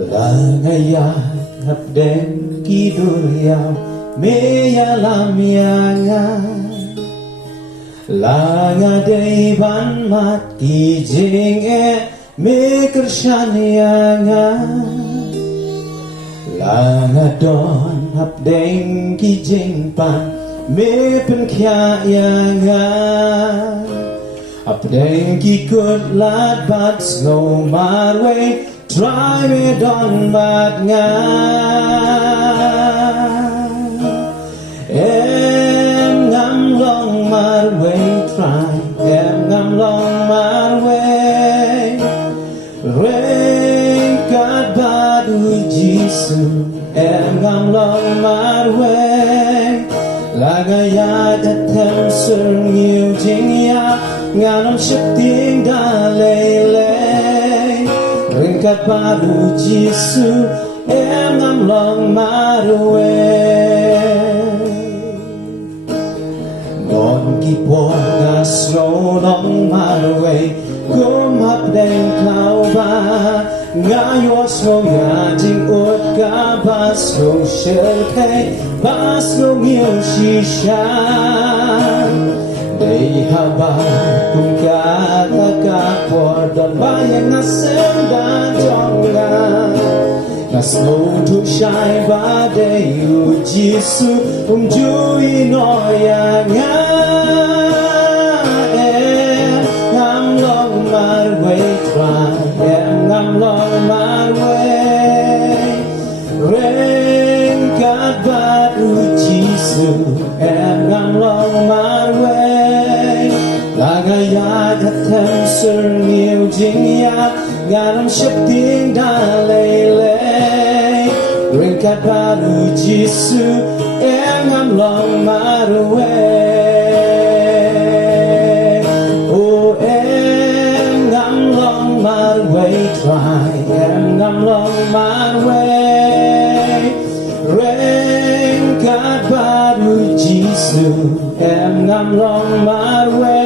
Langaya hapden kidurya meya lamyanga Langa deiban mat kijing me kershanyanga Langa don hapden kijing pan me penkyayanga Hapden ki good lad but slow my way Try me don bad nga Em ngắm long my way Try em ngắm long my way Rain God bad ui Giêsu Em ngắm long my way Lagaya đã thêm sự nhiều chính ya Ngàn năm sức tiếng đã lê lê Ringkat padu Giêsu em ngắm lòng maruwe Non kipo nga snow long maruwe Gom hap den klau ba Nga yos ngong ya jing ut ka bas ngong shel kay Bas ngong yêu shisha Day haba kung kakakapor Don bayan na senda jonga Na snow to shine ba day u Giêsu jui noya nga Ngam long my way try ngam long my way Rain God ba u Giêsu ngam long my way Lagaya đã thêm sự nhiều chính ya Ngàn năm sức tiếng đã lê lê Ring cát ba du Giêsu em ngắm lòng maruwe Oh em ngắm lòng maruwe Try em ngắm lòng maruwe Ring cát ba du Giêsu em ngắm lòng maruwe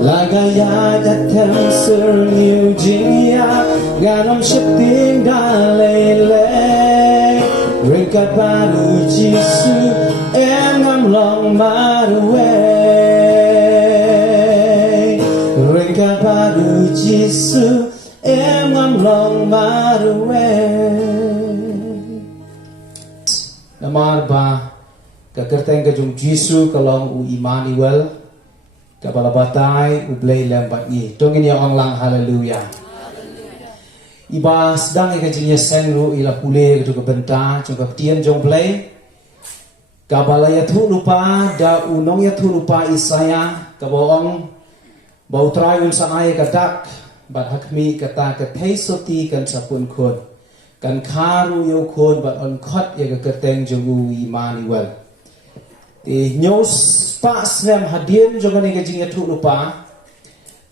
Lagaya đã thêm sự nhiều chính ya Ngàn năm sức tiếng đã lê lê Ring cát ba du Giêsu em ngắm lòng maruwe Ring cát ba du Giêsu em ngắm lòng maruwe Namar ba Kakerteng ka jung Giêsu kalong u Emmanuel Kapala batay ublay lembat ni tongin ya onglang haleluya Iba sedang ikajinya sengru ila pule ke benta jung kaptian jong play Kapala ya thu lupa da unong ya thu lupa Isaya kabawang bau try un sanai kadak bat hakmi kata ka soti kan sapun khon kan kharu yo khon bat on khot ya kerteng jung u Emmanuel Nyos pa sem hadian jongan ni kajing atu lupa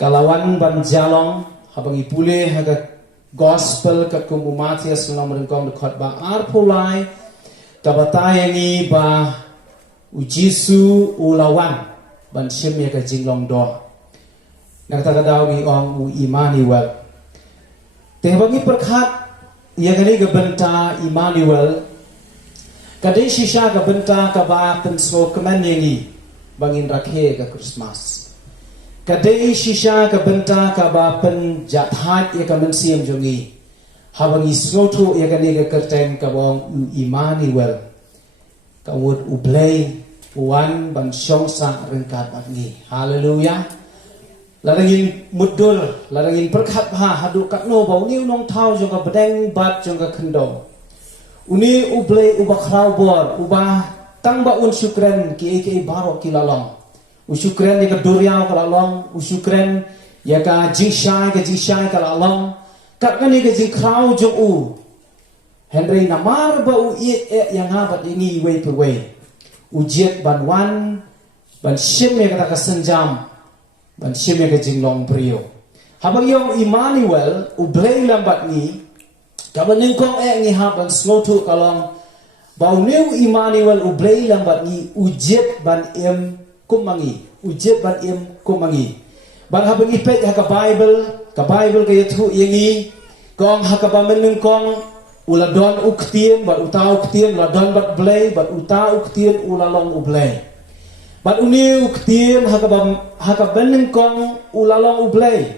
kalawan ban jalong habang ipule haga gospel ka kum Matius nomor kong dekat ba arpulai tabatay ni ba u Giêsu ulawan ban sim ya kajing long do nagtakadaw ni ong u Emmanuel tebangi perkhat ya gani gabenta Emmanuel Kadai shisha ka benta ka ba penso keman yengi bangin rakhe ka Christmas. Kadai shisha ka benta ka ba pen jathat ya ka mensiam jongi. Habangi slotu ya ka ni ka kerteng ka bong Emmanuel. Ka wud ublay uwan ban syong sa rengkat batngi. Haleluya. Larangin mudul, larangin perkhat ha hadu katno bau niu nong thau jong ka bedeng bat jong ka khendong. Uni ublay ubah kraubor ubah tangba un syukren ki baro ki lalong usyukren ya ka duriau ka lalong usyukren ya ka jingshai ka lalong kat ni ka jing krau jong u Henry namar ba u yang habat ini way per way ujiet ban wan ban sim ya ka senjam ban sim ya ka jing long prio habang yong Emmanuel ublay lambat ni Kaban ningkong ni haban slotu kalong bau new Emmanuel ublay lambat ni ujiet ban kumangi ujiet ban kumangi ban habang ipet ka Bible ka yatu yengi kong hakaba menung kong ula don uktien bat uta uktien ula don bat blay bat uta uktien ula long ublay bat uni uktien hakaba menung kong ula long ublay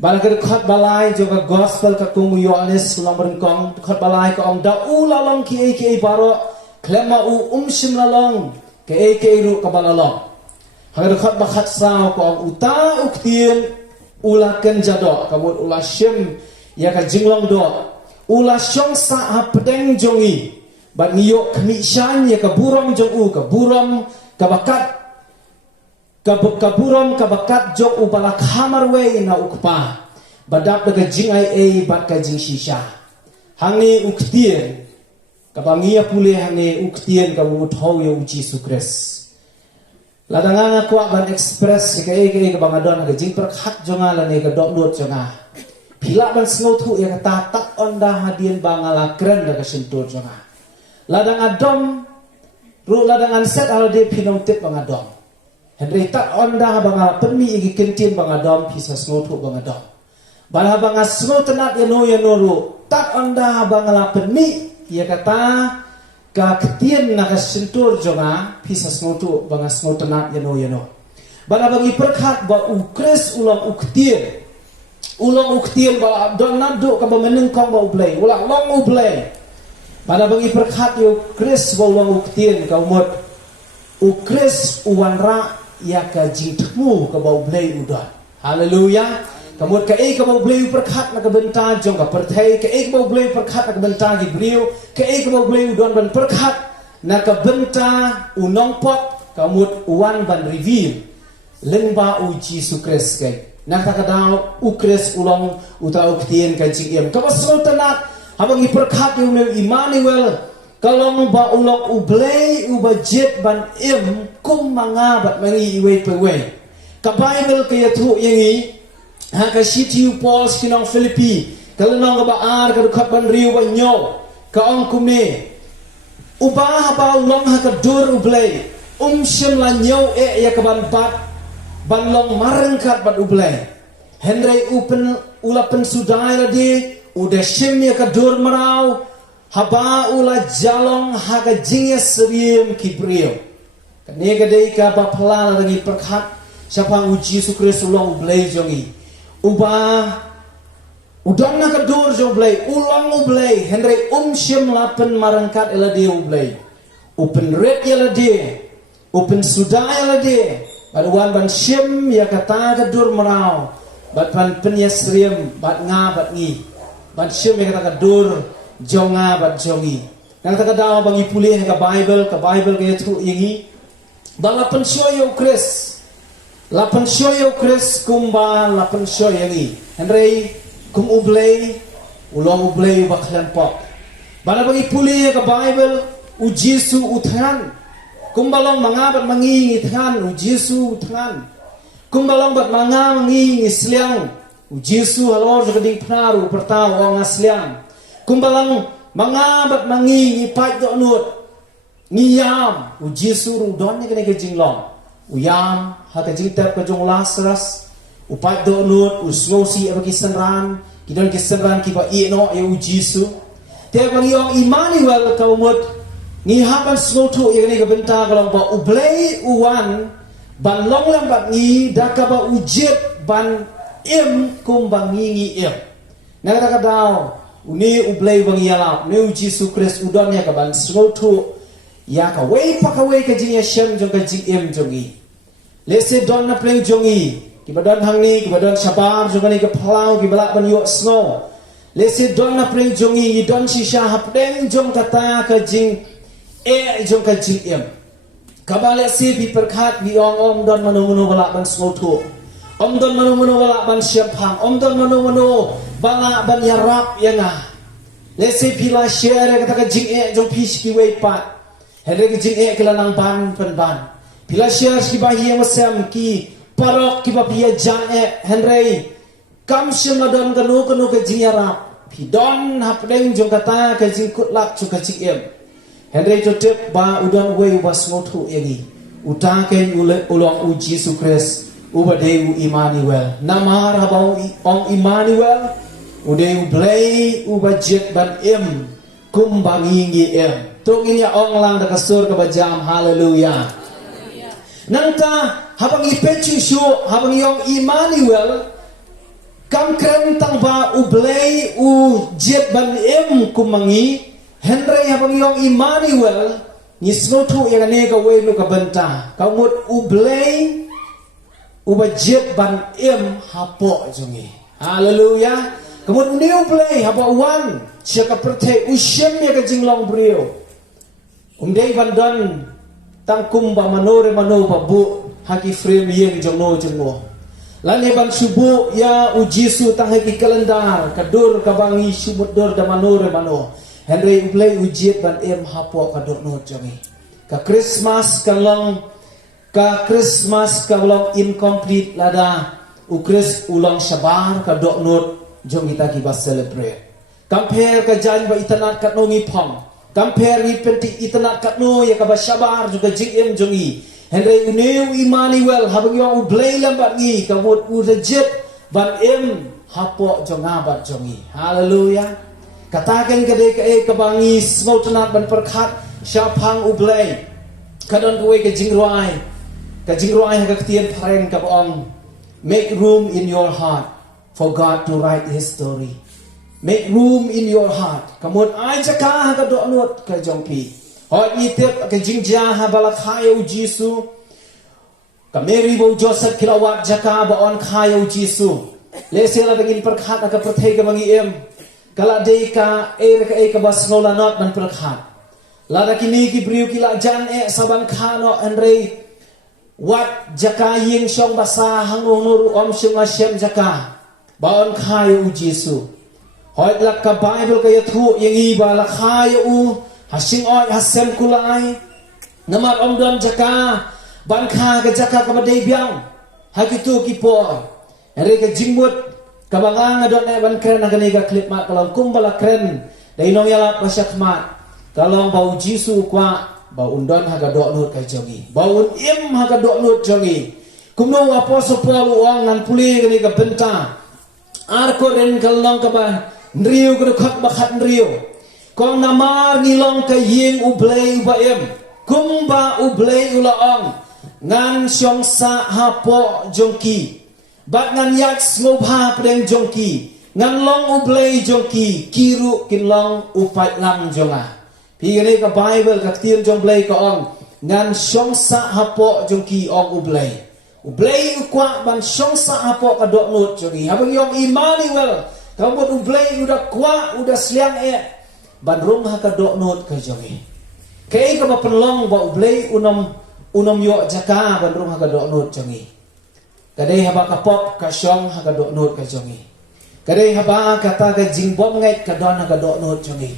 bat agar khot balai juga gospel ka kung Yohanes long berengkong khot balai ka ong da ula long ki baro klema shim la long ke ru ka balalong agar khot bakhat sao ka ong uta uktien ula ken jado kamut ula shim ya ka jinglong do ula syong sa ha pedeng jongi bat ngiyo kami shan ya ka buram jong ka buram ka bakat jok u bala khamar we na ukpa badap daga jingai bat ka jing shisha hangi uktien ka bangia pule hangi uktien ka uthau ya uji sukres ladanga ko ban express ka ka bangadon ka jing perkhat jonga la ne ka dot dot jonga pila ban sngotu ya kata tak onda hadian bangala keren daga sentur jonga ladang adom ru ladang anset ala de pinong tip bangadom henry tak onda bangala permi igi kentin bangadom pisa sngotu bangadom bala banga sngotenat ya no ru tak onda bangala permi ya kata ka ketien na ka sentur jonga pisa sngotu banga sngotenat ya no bala bangi perkhat ba ukres ulang uktien ulang uktian bala don nadu ka meneng kong ba ublay ulang long ublay pada bangi perkhat yo kris ba ulang uktian ka umot ukris uwanra ya ka jingtmu ka ba ublay udan haleluya kamut ka ka ba ublay perkhat na ka benta jong ka perthai ka ba ublay perkhat na ka benta gi brio ka ba ublay udan ban perkhat na ka benta unong pot kamut uwan ban reveal lengba uji sukres kai nak takadaw ukres ulang uta uktien ka jingem ka basultanat habang iperkhat yung Emmanuel kalong ba ulang ublay ubajet ban kum mga bat mangi iway paway ka Bible kaya tu yangi ha ka sitiu Paul kinong Philippi kalong ba ar ka dukat ban riu ba nyo ka ong kume uba ba ulang ha ka dur ublay siyam la nyo ya ka ban bat banlong marengkat bat ublay Henry upen ulapen sudai ladi udah shimnya ka dur marau haba ula jalong haga jingya seriem kibriyo kane gadai ka bapala lagi perkhat siapa uji sukres ulang ublay jongi uba udang na ka dur jong ublay ulang ublay Henry shim lapen marengkat eladi ublay upen red eladi upen sudai eladi Baduan ban shim ya kata kadur merau bat ban penyesriem bat nga bat ngi ban shim ya kata kadur jonga bat jongi nang kata daw bangi pulih ka Bible ke tu ingi bang lapan shoyo kris kumba lapan shoyo ngi henry kum ublay ulong ublay baklan pop bala bangi pulih ka Bible ujisu uthan kumbalong mga bat mangi ngithan ujisu uthan kumbalong bat mga mangi ngisliang ujisu halor jading pnaru pertaw ang asliang kumbalong mga bat mangi ngipat do nut ngiyam ujisu rudon ni kene jinglong uyam ha ka jingtap ka jong Lazarus upat do nut usngosi abaki sanran kidon kisanran ki ba ino ya ujisu te bang yong Emmanuel ka umut ni haban snotu yang ni benta kalau ba ublay uwan ban long lam bat ni dakaba ujet ban kum bang ngi na kata daw uni ublay bang yala ne uji sukres udon ya ka ban snotu ya ka wei pakawei ka jing ya shem jong ka jing jongi lese don na pleng jongi ki badan hangni ki badan sabar jong ni ka phalau ki balak ban yo snow lese don na pleng jongi don shisha hapdeng jong kata ka jing jong ka jing kabale si bi perkhat bi ong don manu balak ban snotu don manu balak ban syapang don manu balak ban yarap yanga lese pila share kata ka jing jong pis ki wei pat hele ka jing kala nang ban pila share ki bahi yang wasam ki parok ki ba pia jang henry kam shemadon kanu ka jing yarap pi don hapdeng jong kata ka jing kutlak chu ka jing Henry Jotep ba udon way was ngotu yangi utaken ulong uji sukres ubadeu Emmanuel namar habau ong Emmanuel Udah ublay ubajet ban kumbangi tuk ini ong lang da kasur ka bajam. Haleluya. Nanta habang ipechu shu habang yong Emmanuel kam krem tang ba ublay jet ban kumangi Henry habang yong Emmanuel ni snotu yang ne ka we lu ka banta kamut ublay ubajet ban hapo jongi. Haleluya. Kamut ni ublay haba wan siya ka prete ushem ya ka jinglong brio umday bandan tangkum ba manore mano babu haki frame yen jongno lani ban subu ya ujisu tang haki kalendar kadur kabangi subudor da manore mano Henry ublay ujiet ban hapo kadur no jongi ka Christmas kalong incomplete lada ukris ulang sabar ka dok not jong kita kiba celebrate compare ka jan ba itanat kat no ngi pom compare ni penti itanat kat no ya ka ba sabar juga jing jongi Henry uneu Emmanuel habang yo ublay lambat ngi ka wot legit ban hapo jonga bat jongi. Haleluya. Katakan ka de ka bangi smautanat ban perkhat syapang ublay kadon kuwe ka jingruai ka ketien paren ka ong. Make room in your heart for God to write His story. Make room in your heart. Kamut ay jaka ka doonot ka jongpi. Hot itip ka jingja ha balakhayo Jisu. Ka Mary bo Joseph kilawat jaka baon khayo Jisu. Lesela dagin perkhat ka perthai ka mangiem. Kala day ka ka basnola not man perkhat. Lada kini ki briu kila jan saban khano Henry wat jaka ying syong basa hangu nuru om syong asyam jaka baon khayo Jisu. Hoit lak ka Bible ka yathu yang iba lak khayo hasing oi hasem kulai namat om don jaka ban kha ka jaka ka badai biang hakitu kipo ere ka jingmut ka bangang adon ban kren ka ni ka klip mat kalong kumbala kren dai nong yala pasyakmat kalong bau Jisu kwa baundon haga dok nut ka jongi baun haga dok nut jongi kumno apostle Paul uang nan puli ni ka benta arko ren kalong ka ba nriu ka khot ba khat nriu kong namar nilong ka ying ublay ba kumba ublay ulaong ngan syong sa hapo jongki bat ngan yat smobha preng jongki ngan long ublay jongki kiru kinlong upat lang jonga. Pigani ka Bible ka tiyan jong blay ka ong ngan syong sa hapo jong ki ong ublay ukwa ban syong sa hapo ka dok nut jongi habang yong Emmanuel kabut ublay udah kwa udah sliang ban rumah ka dok nut ka jongi kay ka mapenlong ba ublay unom yo jaka ban rumah ka dok nut jongi kadai haba ka pop ka syong ha ka dok nut ka jongi kadai haba kata ka jingbom ngai ka don ha ka dok nut jongi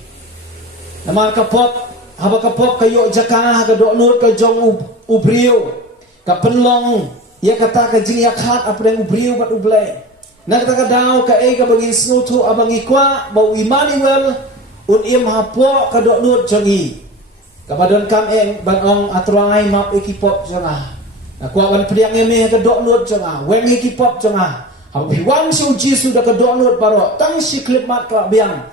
nama kapop haba kapop kayo jaka ka dok nur ka jong ubriu ka penlong ya kata ka jing yakhat apeng ubriu bat ublay na kata ka daw ka ka bangin snutu abang ikwa bau Emmanuel hapo ka dok nur jongi kabadon kam banong atrai map ikipop jonga na kwa ban priang me ka dok nur jonga wen ikipop jonga habi wan su Jisu da ka dok nur paro tang si klip mat ka biang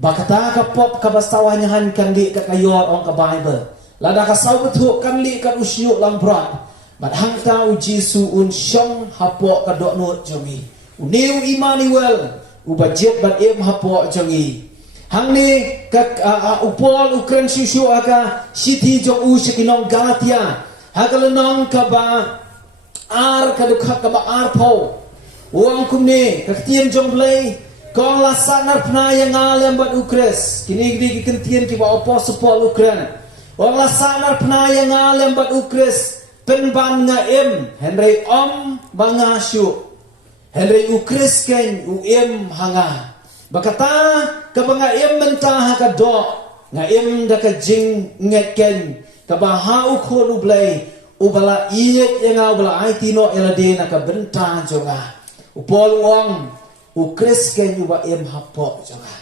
bakata ka pop ka bastawanya han kan li ka kayor ong ka Bible lada ka saw betu kan li ka usyu lang brat bat hangta Jisu syong hapo ka dok nut jongi uneu Emmanuel ubajet bat hapo jongi hangni ka upol ukren susu aka city jong sikinong Galatia hakalenong ka ba ar ka dukha ka ba ar po uang kumne ka tiem jong blay kong lasanar pna yang alam bat ukres kini kentian ki ba apostle Paul ukren kong lasanar pna yang alam bat ukres penban nga Henry om bangasyu Henry ukres ken hanga bakata ka banga mentah ka do nga da ka jing ngeken ka ba ha ukhon ublay ubala iyet yang ubala aitino elade na ka benta jonga upol wong ukris ken yuba hapo jonga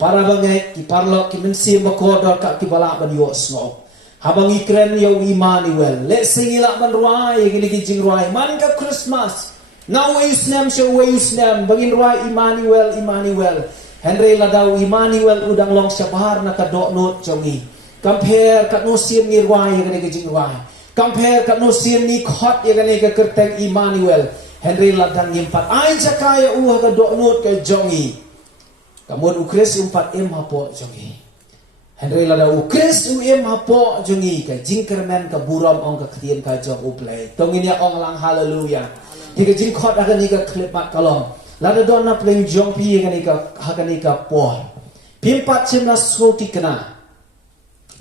para bangai ki parlo ki mensi makodor ka ki bala ban yo sno habang ikren yo Emmanuel le singila ban ruai gini ki jing ruai man ka Christmas Na Waisnem siya Waisnem. Bangin ruay Emmanuel, Emmanuel. Henry ladaw Emmanuel udang long siya bahar na kadoknot jongi. Compare kat nusin ni ruay yang ni kejing ruay. Compare kat nusin ni khot yang ni ke kerteng Emmanuel. Henry ladang impat. Ain sakaya kadoknot ke jongi. Kamun ukris umpat hapo jongi. Henry lada ukris hapo jongi ka jingkermen ka buram ong ka khtien ka jong uplay. Tong ini ong lang haleluya. Tiga jingkhot akan ni ka klipat kalong. Lada don na pleng jong pi akan ni ka por. Pimpat chimna soti kena.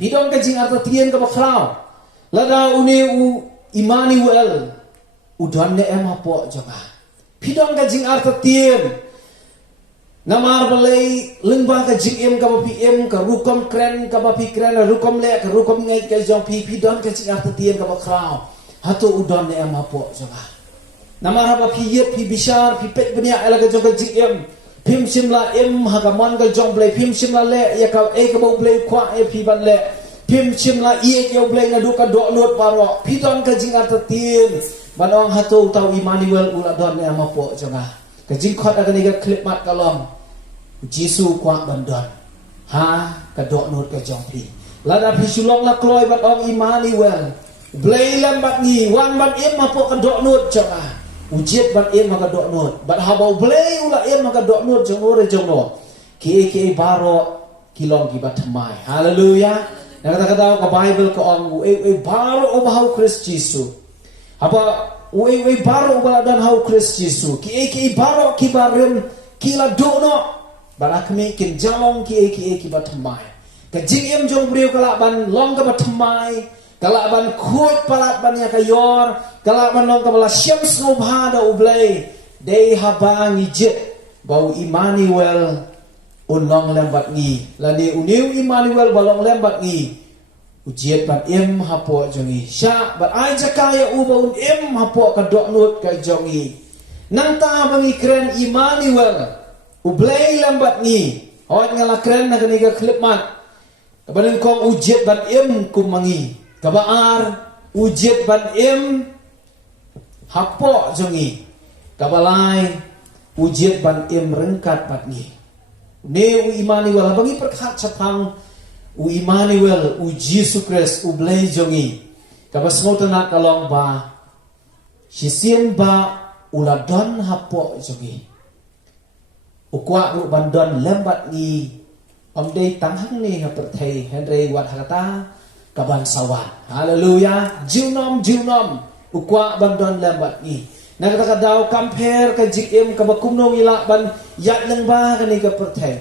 Bidon ka jing arta tien ka bakrao. Lada uni Emmanuel udon ne hapo jonga. Bidon ka jing arta tien Namar balai lembah ka jing ka PM ka rukom kren ka bapi kren rukom le ka rukom ngai ka jong pi don ka jing arta tien ka bakrao. Hato udon ne hapo jonga. Namar haba pi yet pi bishar pi pet benia ala ka jong ka jing pim simla hagamon ka jong blai pim simla le ya ka ka bo blai kwa pi ban le pim simla ka blai na du ka do lot paro pi don ka jing arta tien banong hato tau Emmanuel ula don ne hapo jonga. Ka jing khot akan ni ka klip mat kalong. Jisu kwa bandon ha kadok not ka jongpi lada pisulong la kloy bat ong Emmanuel blay lam bat ni wan bat im mapo kadok not jonga ujiet bat im kadok not bat habau blay ula im kadok not jongore jongno ke baro kilong ki bat mai haleluya na kata ka Bible ka ong baro obahau Christ Jisu apa baro baladan hau Christ Jisu ki baro ki barim kila dono barakmi kin jalong ki batamai ka jing jong briu kala ban long ka batamai kala ban khut palat ban ya kayor kala ban long ka bala syam snow bhada ublay dei habang ijit bau Emmanuel unong lembat ngi lani uniu Emmanuel balong lembat ngi ujiet ban hapo jongi sya bat ai jakaya ubaun hapo ka doknut ka jongi nang ta bangi kren Emmanuel ublay lambat ni awat ngala kren na kaniga klipmat kabanin kong ujiet ban kumangi kabaar ujiet ban hapo jongi kabalay ujiet ban rengkat bat ni ne Emmanuel bangi perkhat sapang Emmanuel Jisu Christ ublay jongi kabas ngotana kalong ba sisien ba uladon hapo jongi ukwa ru bandon lembat ni omdei tanghang ni ha perthei Henry wat hakata kaban sawan haleluya jiunom ukwa bandon lembat ni na kata daw compare ka jikem ka bakumno ila ban yat lengba ka ni ka perthei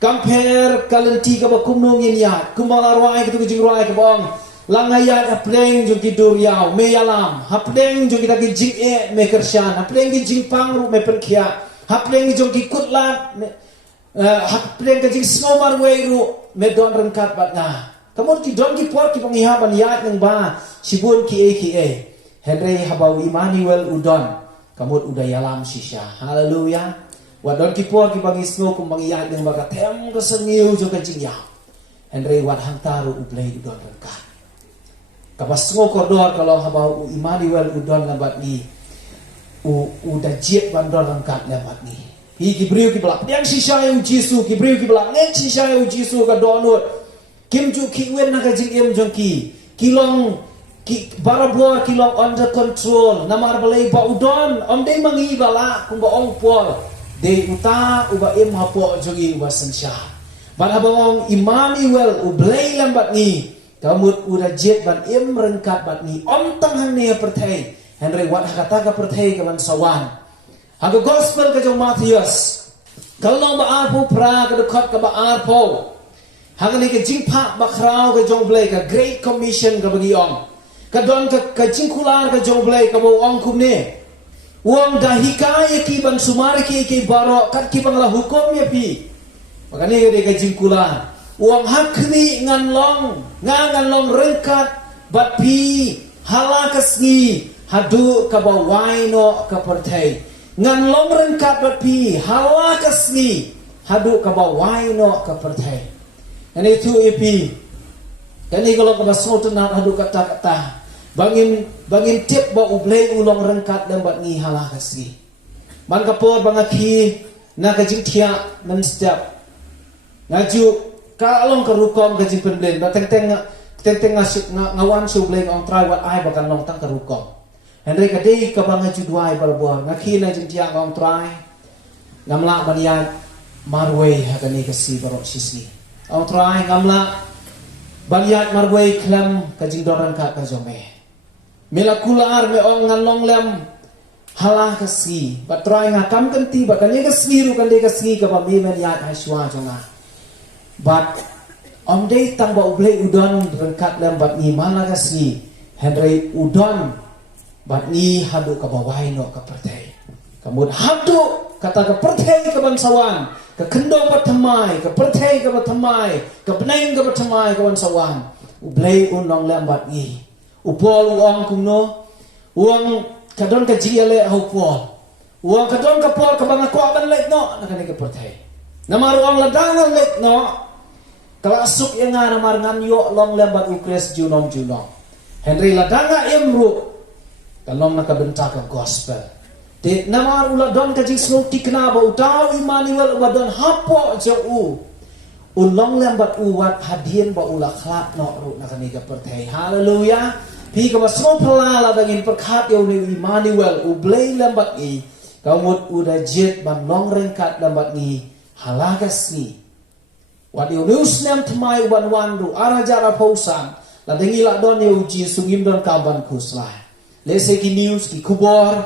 compare kalenti ka bakumno nginya kumala ruai ka tu jing ruai ka bong langaya apleng jo kidur yau me yalam hapleng jo kita ki jing me kershan hapleng ki jing pang ru me perkhia hapleng jong ki kutlat hapleng ka jing snowmar weiru me don rengkat bat nga kamun ki don ki por ki panghihaban yat ng ba sibun ki Henry habau Emmanuel udon kamut udayalam sisya haleluya wadon ki por ki bangi snow kum bangi yat ng ba tem ka sengiu jong ka jing yaw Henry wat hangtaru ublay udon rengkat kabas ngo kordor kalau habau Emmanuel udon lambat ni udah jet bandol rangkat lewat ni. Ki briu ki belak yang sisa yang Jisu ki briu ki belak ngen sisa yang Jisu ka donut. Kim ju ki wen na ka jing jong kilong ki barabor kilong under control namar balai ba udon om dei mangi bala kum ba ong pol dei uta uba hapo jongi uba sensya. Ban abang Emmanuel ublay lambat ni kamut udah jet ban rengkat bat ni om tanghang ni perthei Henry wat kata ka perthei ka man sawan. Hago gospel ka jong Matthias. Kalau ba arpo pra ka dekot ka ba arpo. Haga ni ka jingpa ba krao ka jong blay ka great commission ka bagi ong. Ka don ka jingkular ka jong blay ka bo ong kum ni. Uang dahikaya ki ban sumari ki baro kat ki bangla hukum ya pi. Makani ka de ka jingkular. Uang hakni ngan long rengkat bat pi halakas ni hadu ka ba waino ka perthei ngan long rengkat bat pi halakas ni hadu ka ba waino ka perthei ani tu ipi kani kalau ka basoto na hadu kata bangin tip ba ublay ulong rengkat dan bat ngi halah kasi man kapor bangaki na kajing tia nan setiap ngaju kalong kerukom kajing penblen ba teng ngasuk ngawan su ublay ong try wat ai bakan long tang kerukom Henry kadai ka ngaju duai balbuar ngaki na jing tia ong try ngamla baniat marway hakani kasi barok sisi ong try ngamla baniat marway klam kajing doran ka kajome Mila kular me ong ngalong lem halah kasi batrai ngakam kanti bakane kasi ru kan de kasi ka ba mi men yat haiswa jonga bat om dei tang ba ublei udon rengkat lem bat ni mala kasi Henry udon bat ni hadu ka bawai no ka pertai kamud hadu kata ka pertai ka bansawan ka kendong bat thamai ka pertai ka bat thamai ka beneng ka bat thamai ka bansawan ublei unong lem bat ni upol uang kumno uang kadon ka jiale upol uang kadon ka pol ka banga ko ban lek no nakani ka pertai namar uang ladangan lek no kala asuk yang namar ngan yo long lembat ukres junom Henry ladanga emru kalom naka bentak ka gospel de namar uladon ka jing snow tikna ba utaw Emmanuel wadon hapo jau ulong lembat uwat hadien ba ula khlap no ru nakani ka pertai haleluya Pi ka masno pelala bangin perkat yo ni Emmanuel ublay lambat ni kamut udah jet ban long rengkat lambat ni halagas ni wadi news nem tmai uban wandu ara jara pausan la dengi la don yo ji sungim don kaban kusla lese ki news ki kubor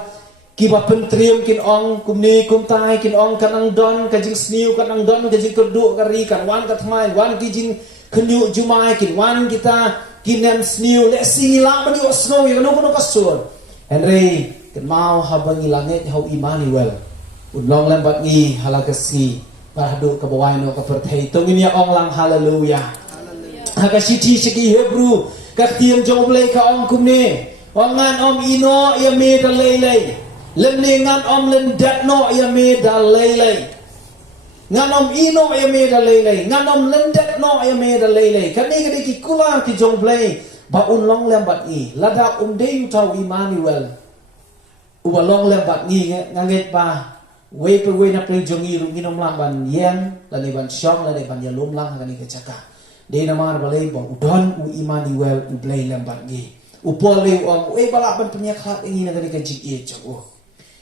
ki ba pentrium kin ong kumni kumtai kin ong kanang don kajing sniu kanang don kajing kerdu kari kan wan ka tmai wan ki jing kenyu jumai kin wan kita Kinem sniu le singila mani osno yang no kasur Henry ken mau habangi langit hau Emmanuel unlong lembat ngi halakasi parhadu ka bawai no ka perthei tongin ya ong lang haleluya haka siti siki Hebrew ka tiam jong blai ka ong kumne ongan om ino ya me da lei lemne ngan om len dat no ya me da lei nganom ino ya me da lele nganom lendet no ya me da lele kani ki kula ki jong play ba un long lembat ni lada de utau Emmanuel uba long lembat ni nganget ba we pe we na pe jong i ru nginom lang ban yen la le ban shong la le ban ya lom lang kani ke chaka de na mar balai ba udon u Emmanuel u play lembat ni upol le om we bala ban penyakhat ini na kani ke jik e chawo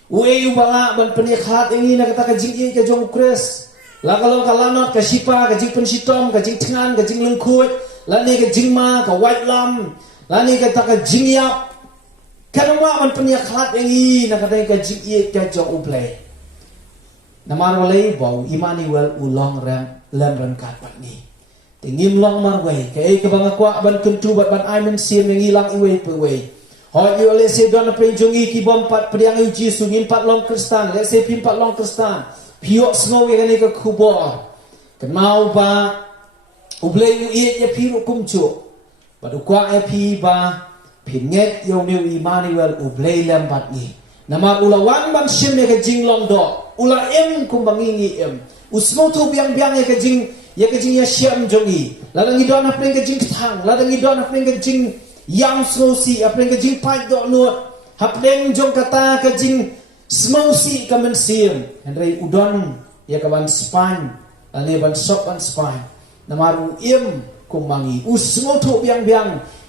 we u bala ban penyakhat ini na kata ke jik e ke jong kres la kalau kalanot ka sipa ka jing pensitom ka jing tengan ka jing lengkut la ni ka jing ma ka white lam la ni ka ta ka jing yap kadang man penyakhat yang i na ka ka jing ye ka jong uplay namar walai bau Emmanuel ulong ram lam ran kat pat ni tingim long mar wei ka e ka bang kwa ban kuntu bat ban ai men sim yang ilang iwe pe wei hoi yo le se don pe jong i ki bom pat priang u ji su ngin pat long kristan le se pim pat long kristan Pio snow yang ni ke kubor, kenal ba, ublay yu iet ya piru kumcu, badu kwa ya pi ba, pinget yung ni Emmanuel ublay lembat ni. Nama ulawan ban sim ya ke jing long do, ula em kumbangingi em, usmo tu biang ya ke jing ya siam jongi, ladang idon apeng ke jing tang, ladang idon apeng ke jing yang snow si, apeng ke jing pai do nuot, hapeng jong kata ke jing Smausi kamen sim Henry udon ya kawan span ane ban sok ban span namaru im kumangi usmoto biang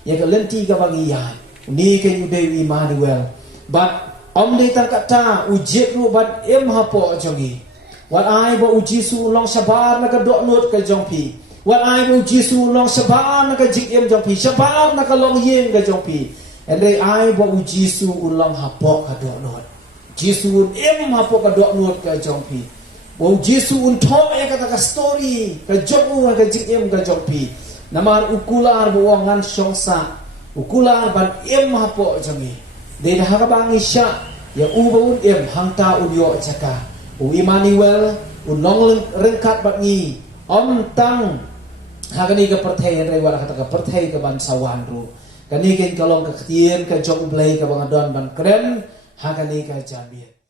ya ka lenti ka bangi ya ni ke ude Emmanuel but om de tang kata ujit ru bat im hapo jongi wat ai ba uji su long sabar na ka dok not ka jongpi wat ai ba uji su long sabar na ka jik im jongpi sabar na ka long yin ka jongpi Henry ai ba uji su ulong hapo ka dok not Jisu em hapo ka dok nuot ka jongpi. Wong Jisu un thok ya kata ka story ka jogu ka jing em ka jongpi. Namar ukular bo ngan songsa. Ukular ban em hapo jongi. De dah ka bangi sya ya u un em hangta un yo chaka. U Emmanuel un long rengkat bat ni. Om tang hakani ka perthai rai wala kata ka perthai ka ban sawan ru. Kani ken kalong ka khien ka jong blai ka bangadon ban kren Hakani ka jamiat